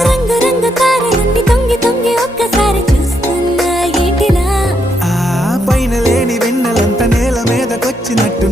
రంగు రంగు తారలన్నీ తొంగి తొంగి ఒక్కసారి చూస్తున్నా ఏంటిలా ఆ పైన లేని వెన్నెలంత నేల మీదకొచ్చినట్టు